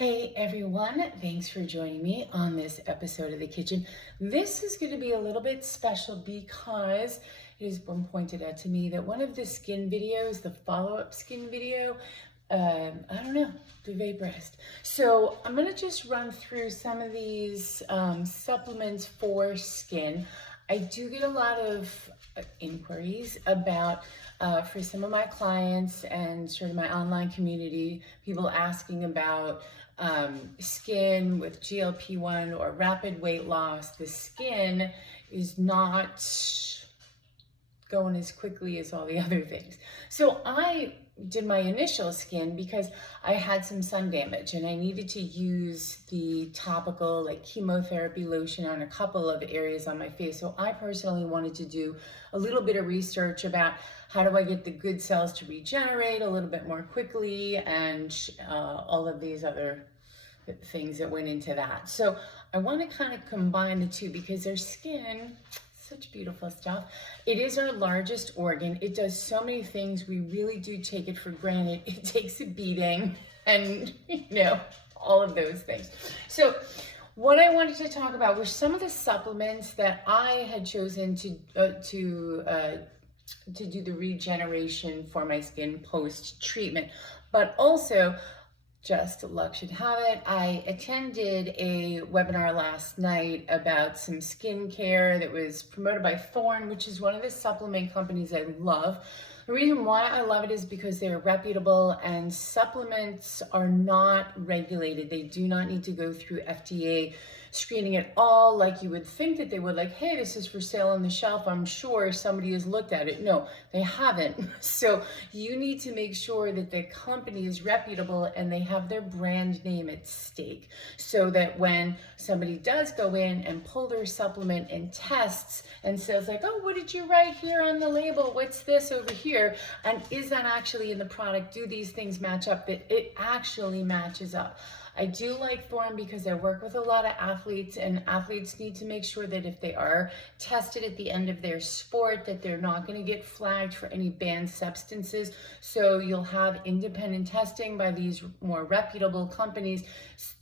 Hey everyone, thanks for joining me on this episode of The Kitchen. This is going to be a little bit special because it has been pointed out to me that one of the skin videos, the follow-up skin video, I don't know, the vaporized. So I'm going to just run through some of these supplements for skin. I do get a lot of inquiries about, for some of my clients and sort of my online community, people asking about skin with GLP-1 or rapid weight loss. The skin is not going as quickly as all the other things. So I did my initial skin because I had some sun damage and I needed to use the topical like chemotherapy lotion on a couple of areas on my face. So I personally wanted to do a little bit of research about how do I get the good cells to regenerate a little bit more quickly and all of these other things that went into that. So I want to kind of combine the two because their skin, such beautiful stuff. It is our largest organ. It does so many things. We really do take it for granted. It takes a beating and, all of those things. So what I wanted to talk about were some of the supplements that I had chosen to do the regeneration for my skin post-treatment, but also just luck should have it. I attended a webinar last night about some skincare that was promoted by Thorne, which is one of the supplement companies I love. The reason why I love it is because they're reputable and supplements are not regulated. They do not need to go through FDA screening at all like you would think that they would, like, hey, this is for sale on the shelf. I'm sure somebody has looked at it. No, they haven't. So you need to make sure that the company is reputable and they have their brand name at stake so that when somebody does go in and pull their supplement and tests and says like, oh, what did you write here on the label? What's this over here? And is that actually in the product? Do these things match up? That it actually matches up. I do like Thorne because I work with a lot of athletes, and athletes need to make sure that if they are tested at the end of their sport, that they're not going to get flagged for any banned substances. So you'll have independent testing by these more reputable companies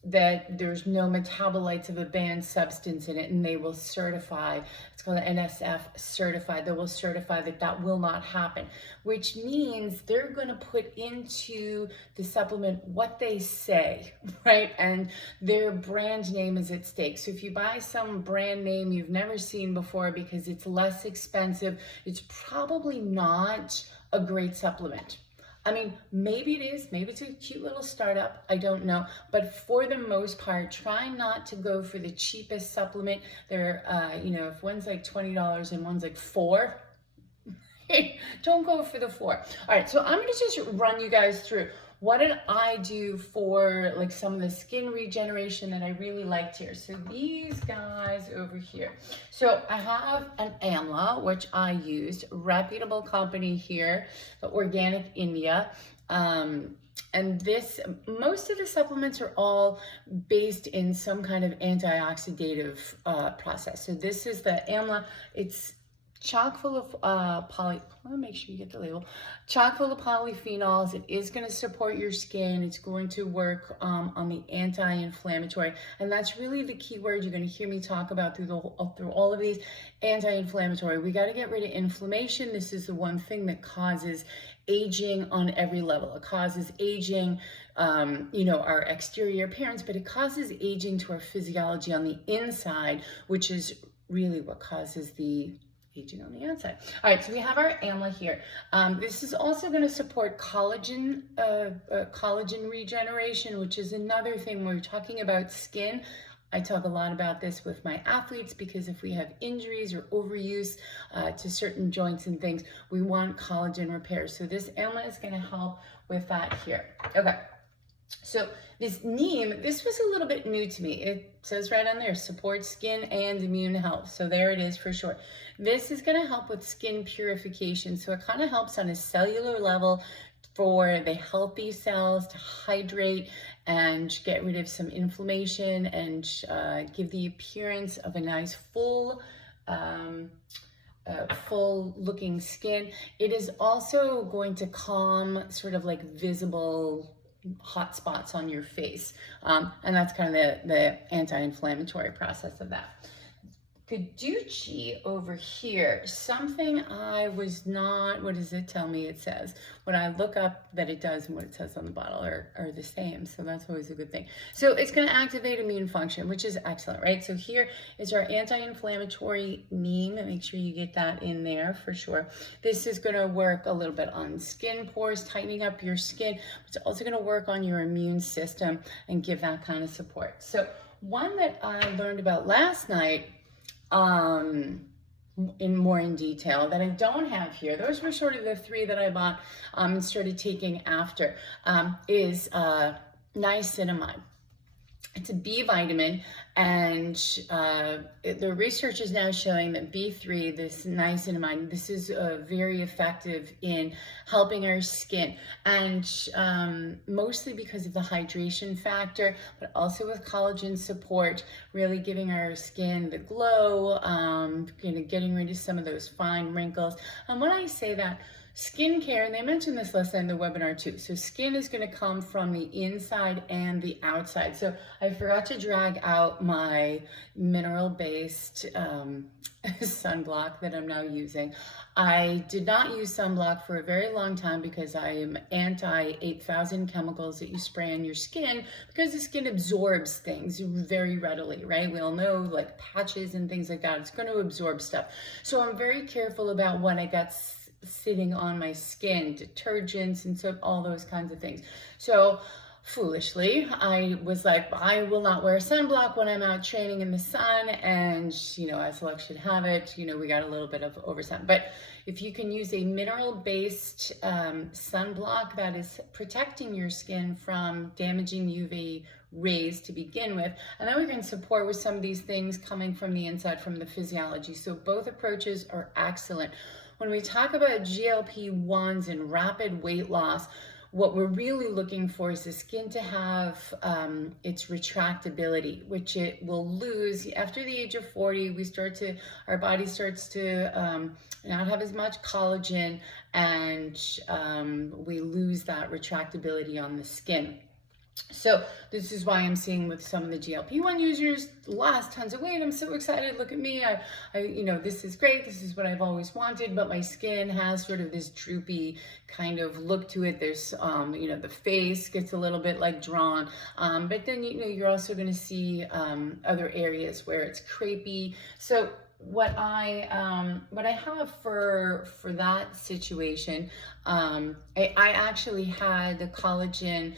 that there's no metabolites of a banned substance in it, and they will certify, it's called NSF certified, they will certify that that will not happen, which means they're going to put into the supplement what they say, right? And their brand name is at stake. So if you buy some brand name you've never seen before because it's less expensive, it's probably not a great supplement. I mean, maybe it is, maybe it's a cute little startup, I don't know. But for the most part, try not to go for the cheapest supplement. They're, if one's like $20 and one's like $4, don't go for the $4. All right, so I'm gonna just run you guys through what did I do for like some of the skin regeneration that I really liked here. So these guys over here. So I have an Amla, which I used, reputable company here, the Organic India. And this, most of the supplements are all based in some kind of antioxidative process. So this is the Amla. It's chock full of let me make sure you get the label. Chock full of polyphenols. It is going to support your skin. It's going to work on the anti-inflammatory, and that's really the key word you're going to hear me talk about through all of these. Anti-inflammatory. We got to get rid of inflammation. This is the one thing that causes aging on every level. It causes aging, our exterior appearance, but it causes aging to our physiology on the inside, which is really what causes the aging on the outside. All right, so we have our Amla here. This is also going to support collagen regeneration, which is another thing when we're talking about skin. I talk a lot about this with my athletes because if we have injuries or overuse to certain joints and things, we want collagen repair. So this Amla is going to help with that here. Okay. So this neem, this was a little bit new to me. It says right on there, supports skin and immune health. So there it is for sure. This is going to help with skin purification. So it kind of helps on a cellular level for the healthy cells to hydrate and get rid of some inflammation and give the appearance of a nice full looking skin. It is also going to calm sort of like visible hot spots on your face. And that's kind of the anti-inflammatory process of that. Guducci over here, something I was not, what does it tell me it says? When I look up that it does and what it says on the bottle are the same, so that's always a good thing. So it's going to activate immune function, which is excellent, right? So here is our anti-inflammatory neem, and make sure you get that in there for sure. This is going to work a little bit on skin pores, tightening up your skin, but it's also going to work on your immune system and give that kind of support. So one that I learned about last night, in detail that I don't have here, those were sort of the three that I bought and started taking after, is niacinamide. It's a B vitamin, and the research is now showing that B3, this niacinamide, this is very effective in helping our skin, and mostly because of the hydration factor, but also with collagen support, really giving our skin the glow, getting rid of some of those fine wrinkles. And when I say that, skincare, and they mentioned this last night in the webinar too. So skin is going to come from the inside and the outside. So I forgot to drag out my mineral-based sunblock that I'm now using. I did not use sunblock for a very long time because I am anti 8,000 chemicals that you spray on your skin, because the skin absorbs things very readily, right? We all know, like patches and things like that, it's going to absorb stuff. So I'm very careful about what I got sitting on my skin, detergents and so all those kinds of things. So foolishly, I was like, I will not wear sunblock when I'm out training in the sun, and as luck should have it, we got a little bit of oversun. But if you can use a mineral-based sunblock that is protecting your skin from damaging UV rays to begin with, and then we can support with some of these things coming from the inside, from the physiology. So both approaches are excellent. When we talk about GLP-1s and rapid weight loss, what we're really looking for is the skin to have its retractability, which it will lose after the age of 40. Our body starts to not have as much collagen, and we lose that retractability on the skin. So this is why I'm seeing with some of the GLP-1 users lost tons of weight. I'm so excited. Look at me. I this is great. This is what I've always wanted, but my skin has sort of this droopy kind of look to it. There's, the face gets a little bit like drawn, but then, you're also going to see other areas where it's crepey. So what I have for that situation, I actually had the collagen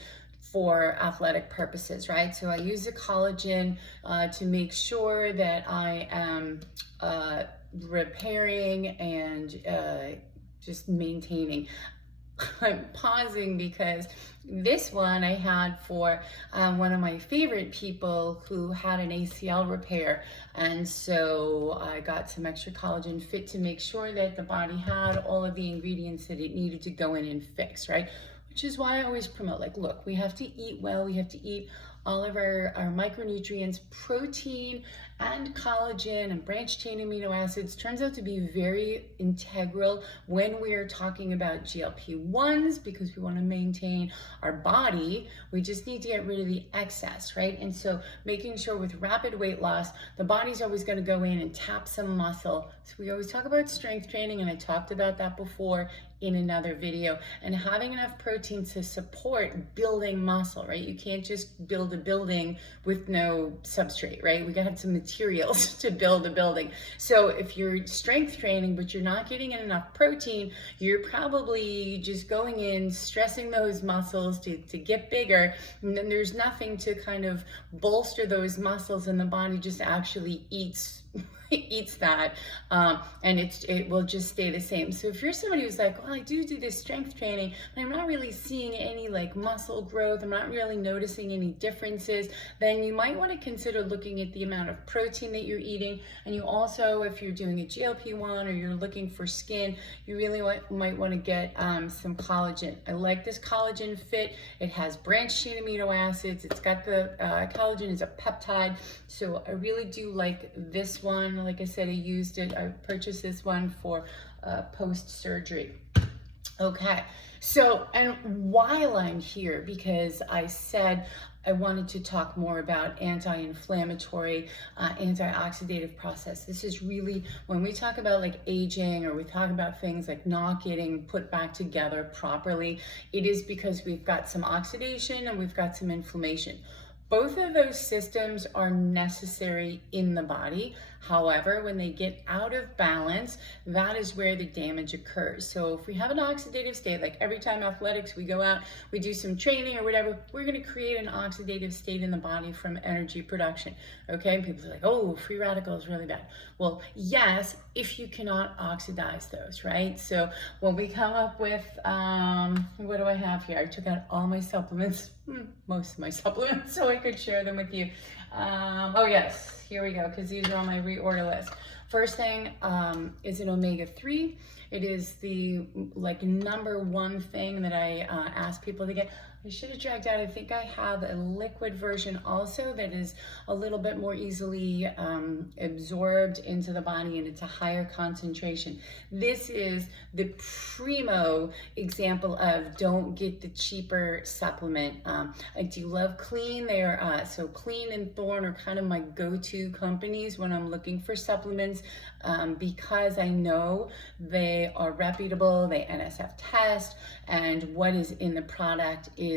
for athletic purposes, right? So I use the collagen to make sure that I am repairing and just maintaining. I'm pausing because this one I had for one of my favorite people who had an ACL repair, and so I got some extra collagen fit to make sure that the body had all of the ingredients that it needed to go in and fix, right? Which is why I always promote, like, look, we have to eat well, we have to eat all of our micronutrients. Protein and collagen and branched chain amino acids turns out to be very integral when we are talking about GLP-1s, because we want to maintain our body. We just need to get rid of the excess, right? And so making sure with rapid weight loss, the body's always going to go in and tap some muscle. So we always talk about strength training, and I talked about that before in another video, and having enough protein to support building muscle, right? You can't just build a building with no substrate, right? We gotta have some materials to build a building. So if you're strength training, but you're not getting enough protein, you're probably just going in, stressing those muscles to get bigger, and then there's nothing to kind of bolster those muscles, and the body just actually eats that, and it will just stay the same. So if you're somebody who's like, well, I do this strength training, but I'm not really seeing any like muscle growth, I'm not really noticing any differences, then you might want to consider looking at the amount of protein that you're eating. And you also, if you're doing a GLP-1 or you're looking for skin, you really might want to get some collagen. I like this collagen fit. It has branched chain amino acids. It's got the collagen is a peptide. So I really do like this one. Like I said, I purchased this one for post-surgery. Okay, so, and while I'm here, because I said I wanted to talk more about anti-inflammatory, antioxidative process. This is really, when we talk about like aging, or we talk about things like not getting put back together properly, it is because we've got some oxidation and we've got some inflammation. Both of those systems are necessary in the body. However, when they get out of balance, that is where the damage occurs. So if we have an oxidative state, like every time athletics, we go out, we do some training or whatever, we're going to create an oxidative state in the body from energy production. Okay, and people are like, oh, free radicals really bad. Well, yes, if you cannot oxidize those, right? So when we come up with, what do I have here? I took out all my supplements, most of my supplements, so I could share them with you. Oh yes, here we go, because these are on my reorder list. First thing is an omega-3. It is the like #1 thing that I ask people to get. I should have dragged out, I think I have a liquid version also that is a little bit more easily absorbed into the body, and it's a higher concentration. This is the primo example of don't get the cheaper supplement. I do love Clean. They're so Clean and Thorne are kind of my go-to companies when I'm looking for supplements, because I know they are reputable, they NSF test, and what is in the product is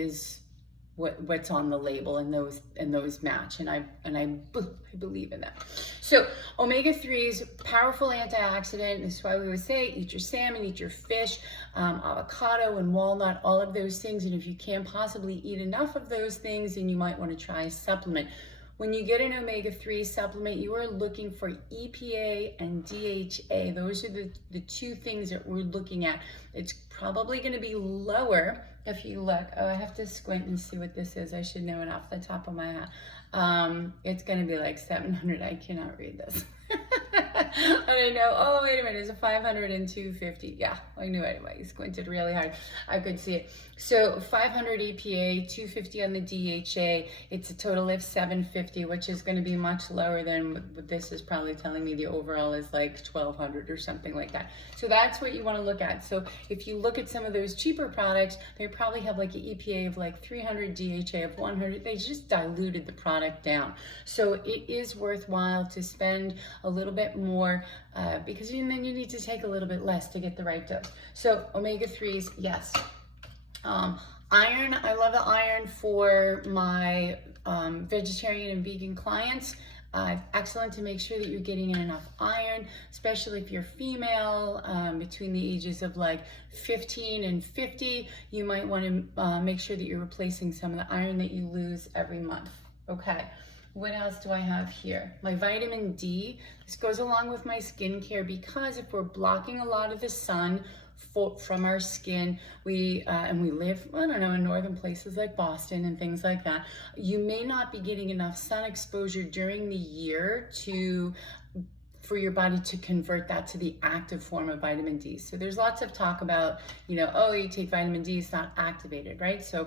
what's on the label, and those match, and I believe in that. So omega-3s, powerful antioxidant. This is why we would say eat your salmon, eat your fish, avocado and walnut, all of those things. And if you can't possibly eat enough of those things, then you might want to try a supplement. When you get an omega-3 supplement, you are looking for EPA and DHA. Those are the two things that we're looking at. It's probably going to be lower if you look. Oh, I have to squint and see what this is. I should know it off the top of my head. It's going to be like 700. I cannot read this. And I know, oh, wait a minute, it's a 500 and 250. Yeah, I knew it. I squinted really hard. I could see it. So 500 EPA, 250 on the DHA. It's a total of 750, which is going to be much lower than what this is probably telling me the overall is like 1200 or something like that. So that's what you want to look at. So if you look at some of those cheaper products, they probably have like an EPA of like 300, DHA of 100. They just diluted the product down. So it is worthwhile to spend a little bit more, because then you need to take a little bit less to get the right dose. So omega-3s, yes. Iron, I love the iron for my vegetarian and vegan clients. Excellent to make sure that you're getting in enough iron, especially if you're female, between the ages of like 15 and 50. You might want to make sure that you're replacing some of the iron that you lose every month. Okay. What else do I have here? My vitamin D. This goes along with my skincare, because if we're blocking a lot of the sun from our skin, and we live, I don't know, in northern places like Boston and things like that, you may not be getting enough sun exposure during the year for your body to convert that to the active form of vitamin D. So there's lots of talk about, oh, you take vitamin D, it's not activated, right? So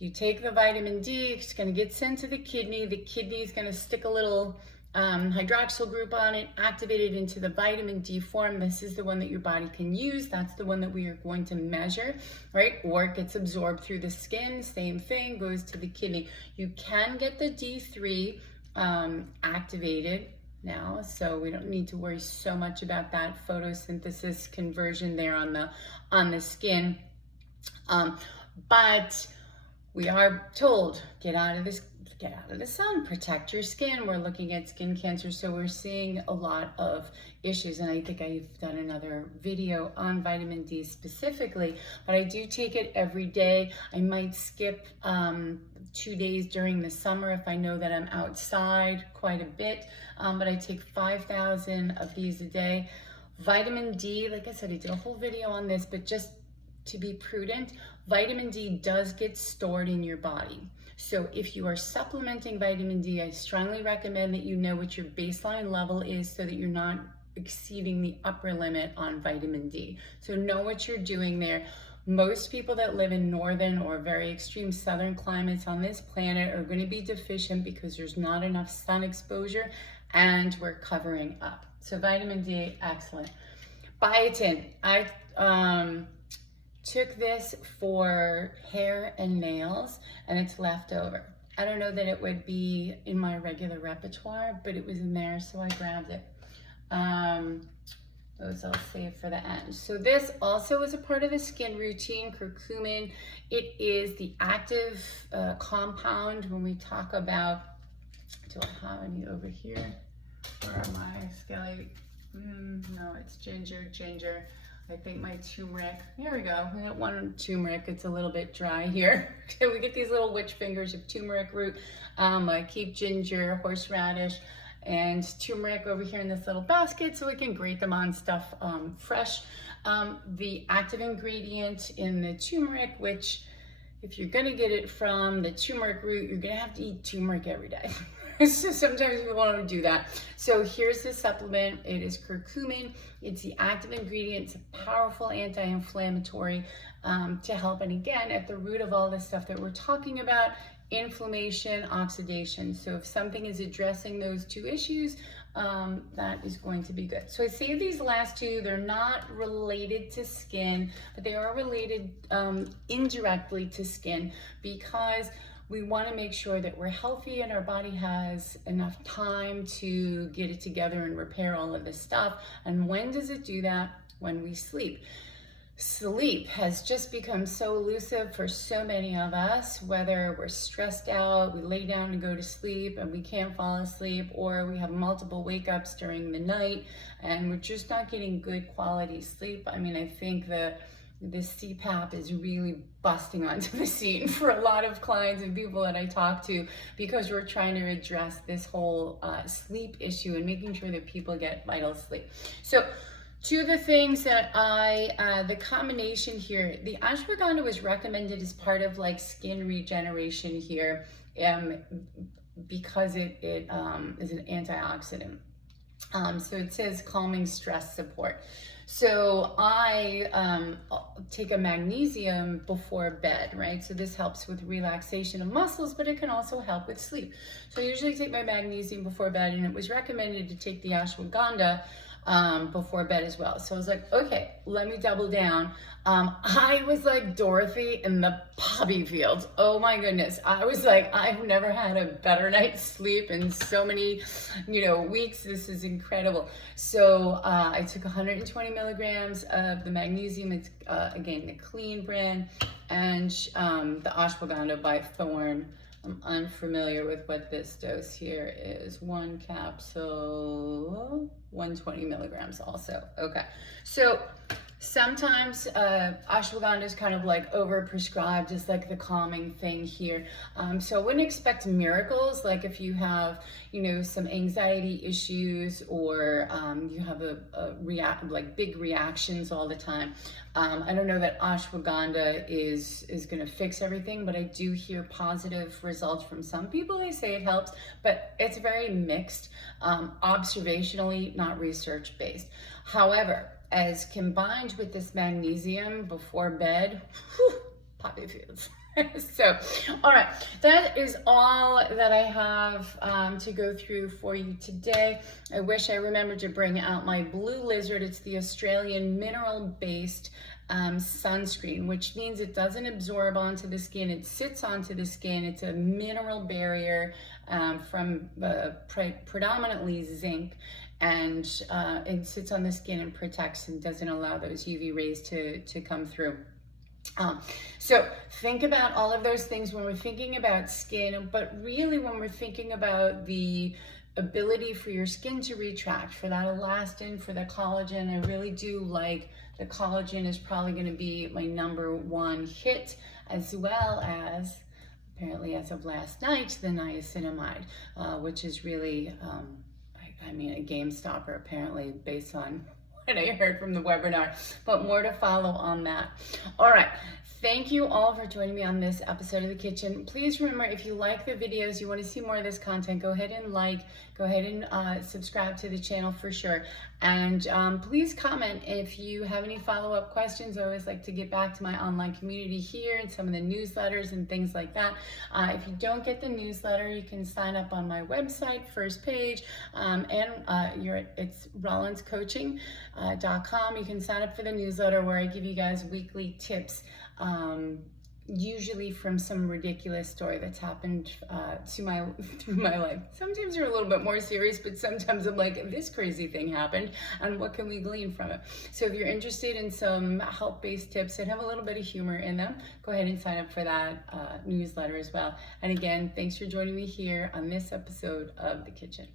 you take the vitamin D, it's going to get sent to the kidney is going to stick a little hydroxyl group on it, activate it into the vitamin D form. This is the one that your body can use. That's the one that we are going to measure, right? Or it gets absorbed through the skin, same thing, goes to the kidney. You can get the D3 activated now, so we don't need to worry so much about that photosynthesis conversion there on the skin. But we are told, get out of the sun, protect your skin. We're looking at skin cancer, so we're seeing a lot of issues, and I think I've done another video on vitamin D specifically, but I do take it every day. I might skip 2 days during the summer if I know that I'm outside quite a bit, but I take 5,000 of these a day. Vitamin D, like I said, I did a whole video on this, but just to be prudent, vitamin D does get stored in your body. So if you are supplementing vitamin D, I strongly recommend that you know what your baseline level is so that you're not exceeding the upper limit on vitamin D. So know what you're doing there. Most people that live in northern or very extreme southern climates on this planet are going to be deficient because there's not enough sun exposure and we're covering up. So vitamin D, excellent. Biotin, Took this for hair and nails, and it's left over. I don't know that it would be in my regular repertoire, but it was in there, so I grabbed it. Those I'll save for the end. So this also is a part of the skin routine, curcumin. It is the active compound when we talk about, do I have any over here? Where are my skelly? No, it's ginger. I think my turmeric, here we go. We got one turmeric, it's a little bit dry here. We get these little witch fingers of turmeric root. I keep ginger, horseradish, and turmeric over here in this little basket so we can grate them on stuff fresh. The active ingredient in the turmeric, which if you're gonna get it from the turmeric root, you're gonna have to eat turmeric every day. So sometimes we want to do that. So here's the supplement. It is curcumin. It's the active ingredient. It's a powerful anti-inflammatory to help. And again, at the root of all this stuff that we're talking about, inflammation, oxidation. So if something is addressing those two issues, that is going to be good. So I say these last two, they're not related to skin, but they are related indirectly to skin, because we want to make sure that we're healthy and our body has enough time to get it together and repair all of this stuff. And when does it do that? When we sleep. Sleep has just become so elusive for so many of us, whether we're stressed out, we lay down to go to sleep and we can't fall asleep, or we have multiple wake-ups during the night and we're just not getting good quality sleep. I mean, I think the CPAP is really busting onto the scene for a lot of clients and people that I talk to, because we're trying to address this whole sleep issue and making sure that people get vital sleep. So two of the things that the combination here, the ashwagandha was recommended as part of like skin regeneration here, because it is an antioxidant. So it says calming stress support. So I take a magnesium before bed, right? So this helps with relaxation of muscles, but it can also help with sleep. So I usually take my magnesium before bed, and it was recommended to take the ashwagandha before bed as well. So I was like, okay, let me double down. I was like Dorothy in the poppy fields. Oh my goodness. I was like, I've never had a better night's sleep in so many, weeks. This is incredible. So I took 120 milligrams of the magnesium. It's again, the clean brand, and the ashwagandha by Thorne. I'm unfamiliar with what this dose here is. One capsule, 120 milligrams also. Okay, so sometimes ashwagandha is kind of like overprescribed as like the calming thing here. So I wouldn't expect miracles, like if you have, some anxiety issues, or you have like big reactions all the time. I don't know that ashwagandha is going to fix everything, but I do hear positive results from some people. They say it helps, but it's very mixed, observationally, not research based. However, as combined with this magnesium before bed, poppy fields. So, all right, that is all that I have to go through for you today. I wish I remembered to bring out my Blue Lizard. It's the Australian mineral-based sunscreen, which means it doesn't absorb onto the skin. It sits onto the skin. It's a mineral barrier from predominantly zinc. And it sits on the skin and protects and doesn't allow those UV rays to come through. So think about all of those things when we're thinking about skin, but really when we're thinking about the ability for your skin to retract, for that elastin, for the collagen. I really do like the collagen is probably going to be my #1 hit, as well as, apparently as of last night, the niacinamide, which is really, a game stopper apparently, based on what I heard from the webinar, but more to follow on that. All right. Thank you all for joining me on this episode of The Kitchen. Please remember, if you like the videos, you want to see more of this content, go ahead and subscribe to the channel for sure. And please comment if you have any follow-up questions. I always like to get back to my online community here and some of the newsletters and things like that. If you don't get the newsletter, you can sign up on my website, first page, it's Rollins Coaching. dietitianannerollins.com. You can sign up for the newsletter where I give you guys weekly tips, usually from some ridiculous story that's happened through my life. Sometimes they're a little bit more serious, but sometimes I'm like, this crazy thing happened, and what can we glean from it? So if you're interested in some health-based tips that have a little bit of humor in them, go ahead and sign up for that newsletter as well. And again, thanks for joining me here on this episode of The Kitchen.